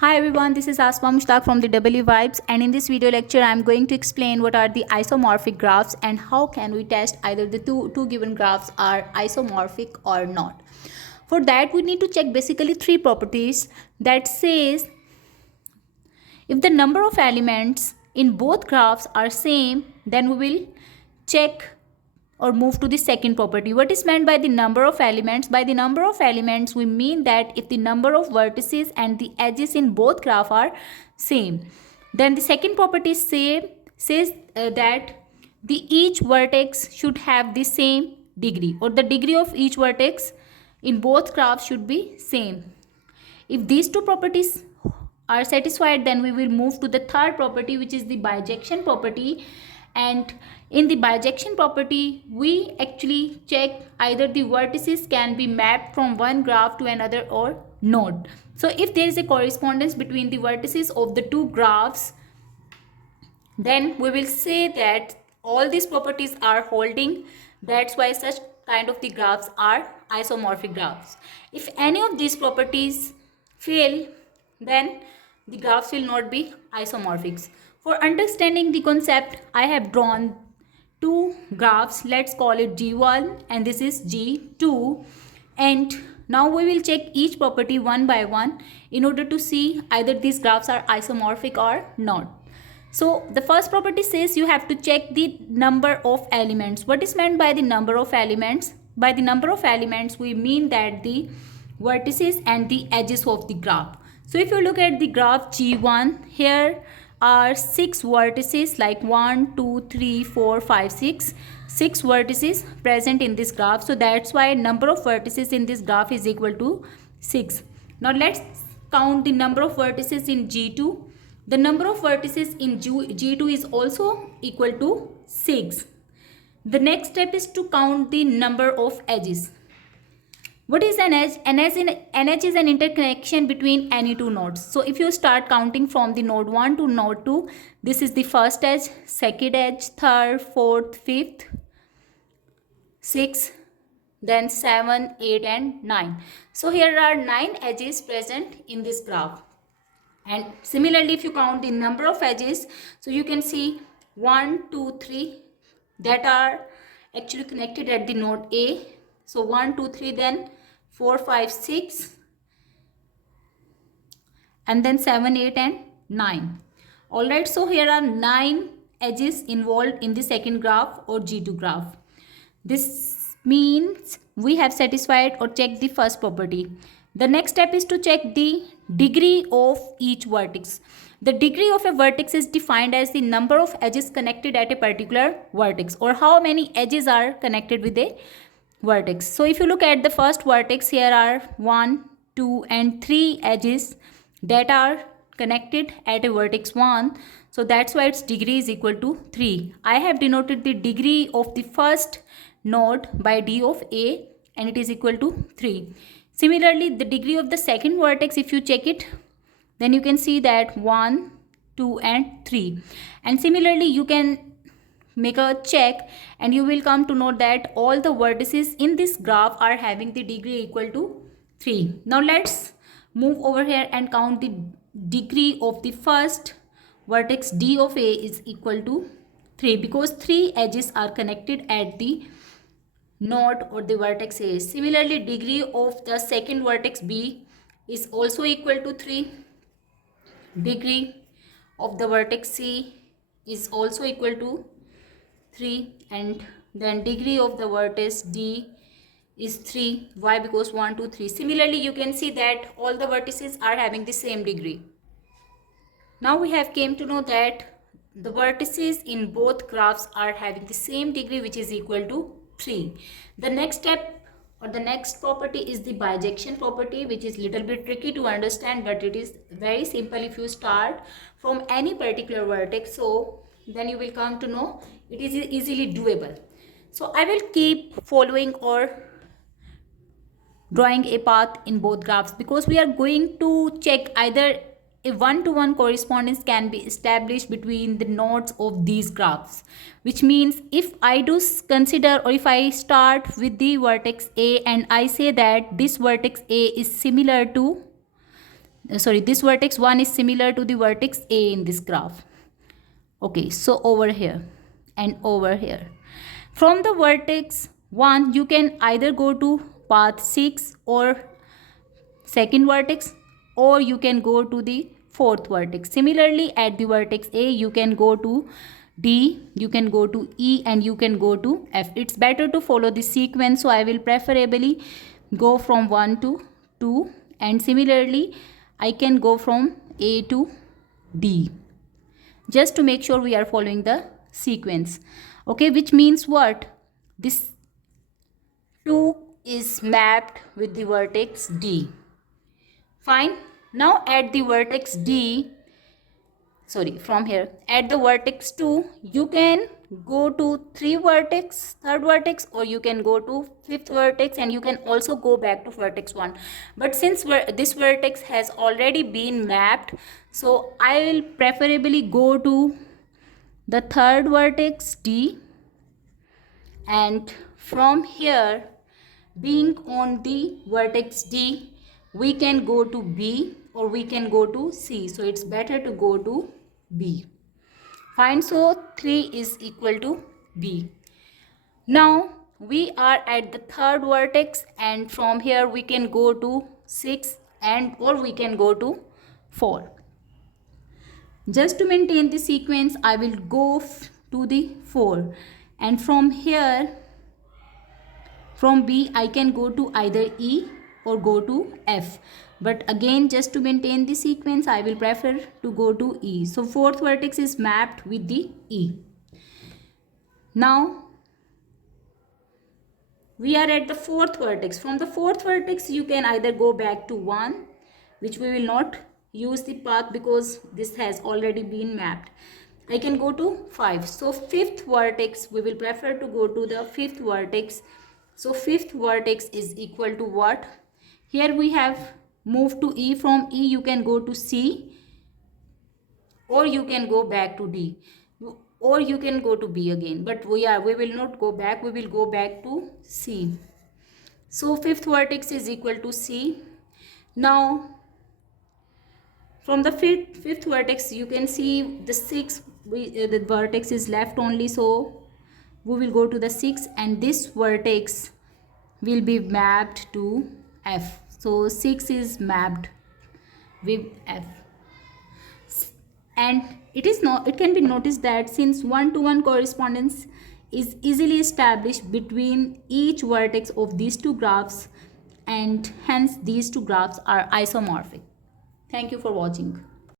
Hi everyone, this is Asma Mushtaq from the EEVIBES, and in this video lecture I am going to explain what are the isomorphic graphs and how can we test either the two given graphs are isomorphic or not. For that we need to check basically three properties that says if the number of elements in both graphs are same, then we will check or move to the second property. What is meant by the number of elements? By the number of elements, we mean that if the number of vertices and the edges in both graph are same, then the second property says that the each vertex should have the same degree, or the degree of each vertex in both graphs should be same. If these two properties are satisfied, then we will move to the third property, which is the bijection property. And in the bijection property, we actually check either the vertices can be mapped from one graph to another or not. So if there is a correspondence between the vertices of the two graphs, then we will say that all these properties are holding. That's why such kind of the graphs are isomorphic graphs. If any of these properties fail, then the graphs will not be isomorphic. For understanding the concept, I have drawn two graphs. Let's call it G1 and this is G2. And now we will check each property one by one in order to see either these graphs are isomorphic or not. So the first property says you have to check the number of elements. What is meant by the number of elements? By the number of elements, we mean that the vertices and the edges of the graph. So if you look at the graph G1, here are 6 vertices like 1, 2, 3, 4, 5, 6. 6 vertices present in this graph. So that's why number of vertices in this graph is equal to 6. Now let's count the number of vertices in G2. The number of vertices in G2 is also equal to 6. The next step is to count the number of edges. What is an edge? An edge is an interconnection between any two nodes. So if you start counting from the node 1 to node 2, this is the first edge, second edge, third, fourth, fifth, 6, then 7, 8 and 9. So here are 9 edges present in this graph. And similarly, if you count the number of edges, so you can see 1, 2, 3 that are actually connected at the node A. So 1, 2, 3, then 4, 5, 6 and then 7, 8 and 9. Alright, so here are 9 edges involved in the second graph or G2 graph. This means we have satisfied or checked the first property. The next step is to check the degree of each vertex. The degree of a vertex is defined as the number of edges connected at a particular vertex, or how many edges are connected with a vertex. So if you look at the first vertex, here are 1, 2 and 3 edges that are connected at a vertex 1. So that's why its degree is equal to 3. I have denoted the degree of the first node by d of a and it is equal to 3. Similarly, the degree of the second vertex, if you check it, then you can see that 1, 2 and 3. And similarly, you can make a check and you will come to know that all the vertices in this graph are having the degree equal to 3. Now let's move over here and count the degree of the first vertex. D of A is equal to 3 because 3 edges are connected at the node or the vertex A. Similarly, degree of the second vertex B is also equal to 3. Degree of the vertex C is also equal to 3, and then degree of the vertex D is 3. Why? Because 1, 2, 3. Similarly, you can see that all the vertices are having the same degree. Now we have came to know that the vertices in both graphs are having the same degree, which is equal to 3. The next step or the next property is the bijection property, which is little bit tricky to understand, but it is very simple if you start from any particular vertex. So then you will come to know it is easily doable. So I will keep following or drawing a path in both graphs because we are going to check either a one-to-one correspondence can be established between the nodes of these graphs, which means if I do consider or if I start with the vertex A and I say that this vertex A is similar to this vertex 1 is similar to the vertex A in this graph. Okay, so over here and over here. From the vertex 1, you can either go to path 6 or second vertex, or you can go to the fourth vertex. Similarly, at the vertex A, you can go to D, you can go to E, and you can go to F. It's better to follow the sequence, so I will preferably go from 1 to 2, and similarly, I can go from A to D, just to make sure we are following the sequence. Okay, which means what? This 2 is mapped with the vertex D. Fine. Now at the vertex D, from here, at the vertex 2, you can go to third vertex, or you can go to fifth vertex, and you can also go back to vertex 1. But since this vertex has already been mapped, so I will preferably go to the third vertex D, and from here, being on the vertex D, we can go to B or we can go to C. So it's better to go to B. Fine. So 3 is equal to B. Now we are at the third vertex, and from here we can go to 6 or we can go to 4. Just to maintain the sequence, I will go to the 4, and from here, from B, I can go to either E or go to F. But again, just to maintain the sequence, I will prefer to go to E. So fourth vertex is mapped with the E. Now we are at the fourth vertex. From the fourth vertex, you can either go back to 1, which we will not use the path because this has already been mapped. I can go to 5. So fifth vertex, we will prefer to go to the fifth vertex. So fifth vertex is equal to what? Here we have moved to E. From E, you can go to C, or you can go back to D, or you can go to B again. But we will not go back. We will go back to C. So fifth vertex is equal to C. Now from the fifth vertex, you can see the 6. The vertex is left only, so we will go to the 6, and this vertex will be mapped to F. So 6 is mapped with F. And it can be noticed that since 1-to-1 correspondence is easily established between each vertex of these two graphs, and hence these two graphs are isomorphic. Thank you for watching.